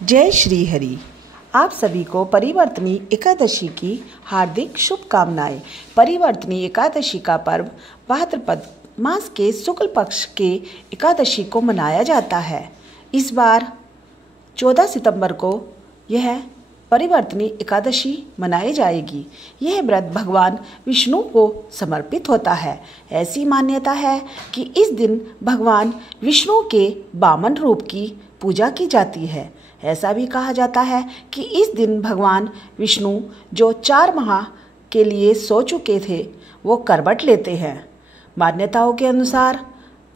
जय श्री हरि। आप सभी को परिवर्तनी एकादशी की हार्दिक शुभकामनाएं। परिवर्तनी एकादशी का पर्व भाद्रपद मास के शुक्ल पक्ष के एकादशी को मनाया जाता है। इस बार 14 सितंबर को यह परिवर्तनी एकादशी मनाई जाएगी। यह व्रत भगवान विष्णु को समर्पित होता है। ऐसी मान्यता है कि इस दिन भगवान विष्णु के वामन रूप की पूजा की जाती है। ऐसा भी कहा जाता है कि इस दिन भगवान विष्णु जो 4 माह के लिए सो चुके थे वो करवट लेते हैं। मान्यताओं के अनुसार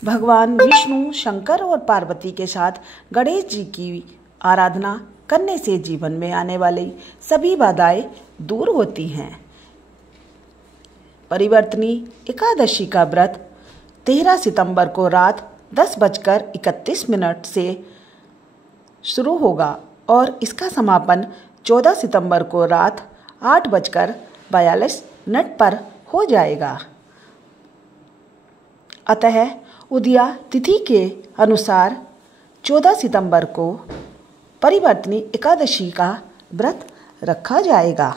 भगवान विष्णु शंकर और पार्वती के साथ गणेश जी की आराधना करने से जीवन में आने वाली सभी बाधाएं दूर होती हैं। परिवर्तनी एकादशी का व्रत 13 सितंबर को रात 10:31 से शुरू होगा और इसका समापन 14 सितंबर को रात 8:42 पर हो जाएगा। अतः उदया तिथि के अनुसार 14 सितंबर को परिवर्तनी एकादशी का व्रत रखा जाएगा।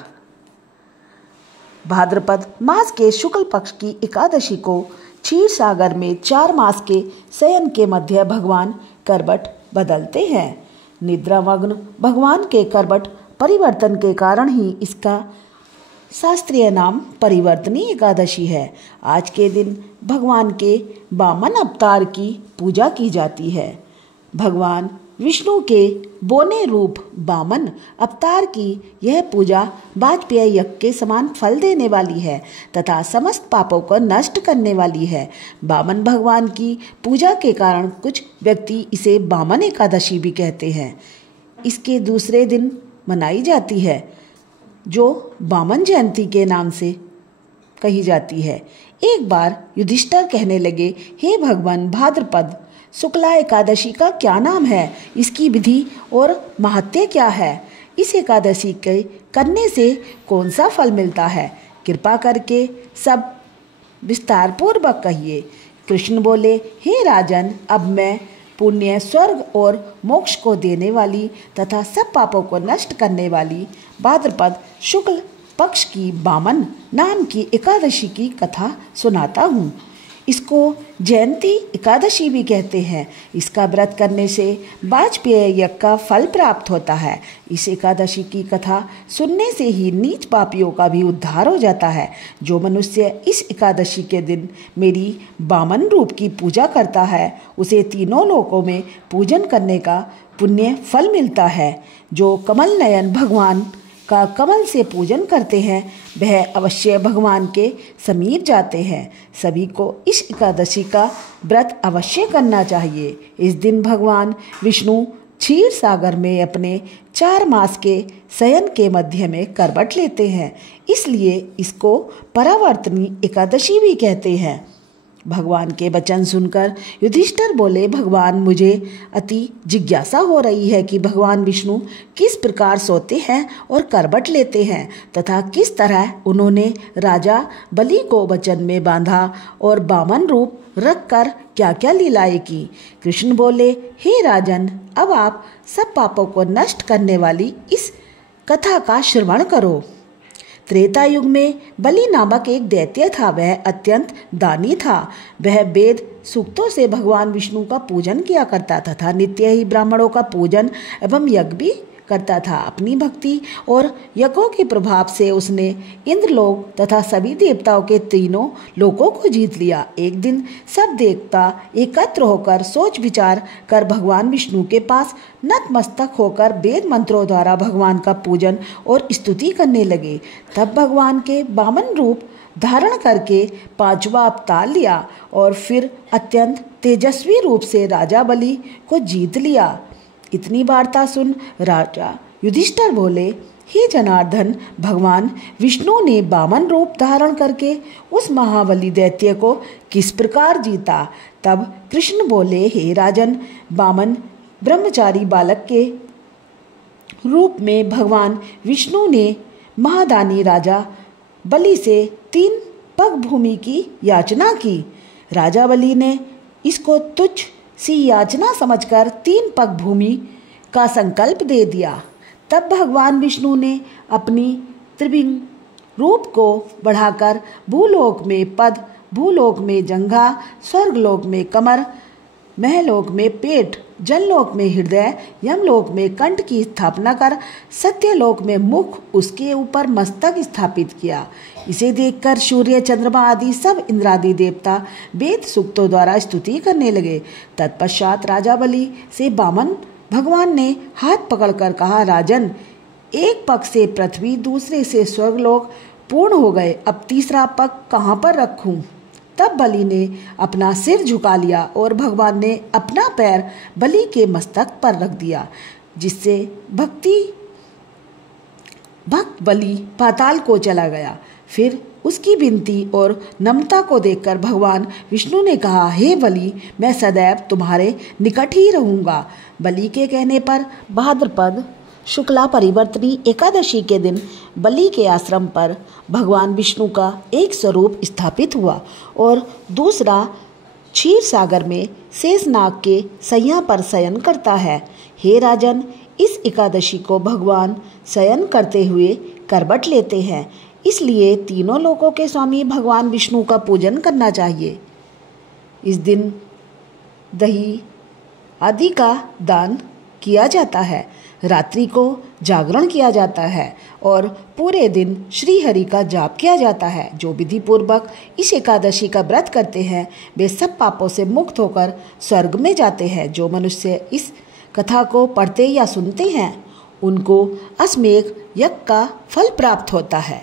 भाद्रपद मास के शुक्ल पक्ष की एकादशी को क्षीर सागर में 4 मास के शयन के मध्य भगवान करवट बदलते हैं। निद्रामग्न भगवान के करवट परिवर्तन के कारण ही इसका शास्त्रीय नाम परिवर्तनी एकादशी है। आज के दिन भगवान के वामन अवतार की पूजा की जाती है। भगवान विष्णु के बोने रूप वामन अवतार की यह पूजा वाजपेय यज्ञ के समान फल देने वाली है तथा समस्त पापों को नष्ट करने वाली है। वामन भगवान की पूजा के कारण कुछ व्यक्ति इसे वामन एकादशी भी कहते हैं। इसके दूसरे दिन मनाई जाती है जो वामन जयंती के नाम से कही जाती है। एक बार युधिष्ठिर कहने लगे, हे भगवान, भाद्रपद शुक्ला एकादशी का क्या नाम है? इसकी विधि और महत्व क्या है? इस एकादशी के करने से कौन सा फल मिलता है? कृपा करके सब विस्तार पूर्वक कहिए। कृष्ण बोले, हे राजन, अब मैं पुण्य, स्वर्ग और मोक्ष को देने वाली तथा सब पापों को नष्ट करने वाली भाद्रपद शुक्ल पक्ष की वामन नाम की एकादशी की कथा सुनाता हूँ। इसको जयंती एकादशी भी कहते हैं। इसका व्रत करने से वाजपेय यज्ञ का फल प्राप्त होता है। इस एकादशी की कथा सुनने से ही नीच पापियों का भी उद्धार हो जाता है। जो मनुष्य इस एकादशी के दिन मेरी वामन रूप की पूजा करता है उसे तीनों लोकों में पूजन करने का पुण्य फल मिलता है। जो कमल नयन भगवान का कमल से पूजन करते हैं वह अवश्य भगवान के समीप जाते हैं। सभी को इस एकादशी का व्रत अवश्य करना चाहिए। इस दिन भगवान विष्णु क्षीर सागर में अपने 4 मास के शयन के मध्य में करवट लेते हैं, इसलिए इसको परावर्तनी एकादशी भी कहते हैं। भगवान के वचन सुनकर युधिष्ठिर बोले, भगवान, मुझे अति जिज्ञासा हो रही है कि भगवान विष्णु किस प्रकार सोते हैं और करवट लेते हैं तथा किस तरह उन्होंने राजा बलि को वचन में बांधा और वामन रूप रखकर क्या क्या लीलाएं की। कृष्ण बोले, हे राजन, अब आप सब पापों को नष्ट करने वाली इस कथा का श्रवण करो। त्रेता युग में बलि नामक एक दैत्य था। वह अत्यंत दानी था। वह वेद सूक्तों से भगवान विष्णु का पूजन किया करता तथा नित्य ही ब्राह्मणों का पूजन एवं यज्ञ भी करता था। अपनी भक्ति और यज्ञों के प्रभाव से उसने इंद्रलोक तथा सभी देवताओं के तीनों लोकों को जीत लिया। एक दिन सब देवता एकत्र होकर सोच विचार कर भगवान विष्णु के पास नतमस्तक होकर वेद मंत्रों द्वारा भगवान का पूजन और स्तुति करने लगे। तब भगवान के वामन रूप धारण करके 5वां अवतार लिया और फिर अत्यंत तेजस्वी रूप से राजा बलि को जीत लिया। इतनी वार्ता सुन राजा युधिष्ठिर बोले, हे जनार्दन, भगवान विष्णु ने वामन रूप धारण करके उस महाबली दैत्य को किस प्रकार जीता? तब कृष्ण बोले, हे राजन, वामन ब्रह्मचारी बालक के रूप में भगवान विष्णु ने महादानी राजा बलि से 3 पग भूमि की याचना की। राजा बलि ने इसको तुच्छ सी याचना समझकर 3 पग भूमि का संकल्प दे दिया। तब भगवान विष्णु ने अपनी त्रिविंग रूप को बढ़ाकर भूलोक में पद, भूलोक में जंघा, स्वर्गलोक में कमर, महलोक में पेट, जनलोक में हृदय, यमलोक में कंठ की स्थापना कर सत्यलोक में मुख, उसके ऊपर मस्तक स्थापित किया। इसे देखकर सूर्य, चंद्रमा आदि सब इंद्रादि देवता वेद सूक्तों द्वारा स्तुति करने लगे। तत्पश्चात राजा बलि से वामन भगवान ने हाथ पकड़कर कहा, राजन, एक पग से पृथ्वी, दूसरे से स्वर्गलोक पूर्ण हो गए, अब तीसरा पग कहाँ पर रखूं? तब बलि ने अपना सिर झुका लिया और भगवान ने अपना पैर बलि के मस्तक पर रख दिया, जिससे भक्त बलि पाताल को चला गया। फिर उसकी विनती और नम्रता को देखकर भगवान विष्णु ने कहा, हे बलि, मैं सदैव तुम्हारे निकट ही रहूँगा। बलि के कहने पर भाद्रपद शुक्ला परिवर्तनी एकादशी के दिन बलि के आश्रम पर भगवान विष्णु का एक स्वरूप स्थापित हुआ और दूसरा क्षीर सागर में शेषनाग के सैया पर शयन करता है। हे राजन, इस एकादशी को भगवान शयन करते हुए करवट लेते हैं, इसलिए तीनों लोकों के स्वामी भगवान विष्णु का पूजन करना चाहिए। इस दिन दही आदि का दान किया जाता है, रात्रि को जागरण किया जाता है और पूरे दिन श्री हरि का जाप किया जाता है। जो विधि पूर्वक इस एकादशी का व्रत करते हैं वे सब पापों से मुक्त होकर स्वर्ग में जाते हैं। जो मनुष्य इस कथा को पढ़ते या सुनते हैं उनको अश्वमेघ यज्ञ का फल प्राप्त होता है।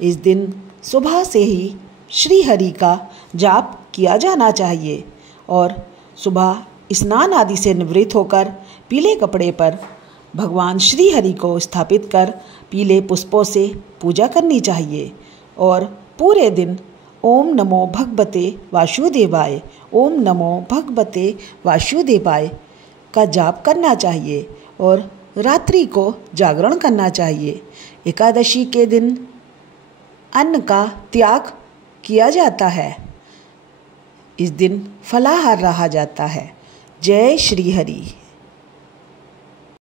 इस दिन सुबह से ही श्री हरि का जाप किया जाना चाहिए और सुबह स्नान आदि से निवृत्त होकर पीले कपड़े पर भगवान श्री हरि को स्थापित कर पीले पुष्पों से पूजा करनी चाहिए और पूरे दिन ओम नमो भगवते वासुदेवाय, ओम नमो भगवते वासुदेवाय का जाप करना चाहिए और रात्रि को जागरण करना चाहिए। एकादशी के दिन अन्न का त्याग किया जाता है। इस दिन फलाहार रहा जाता है। जय श्री हरि।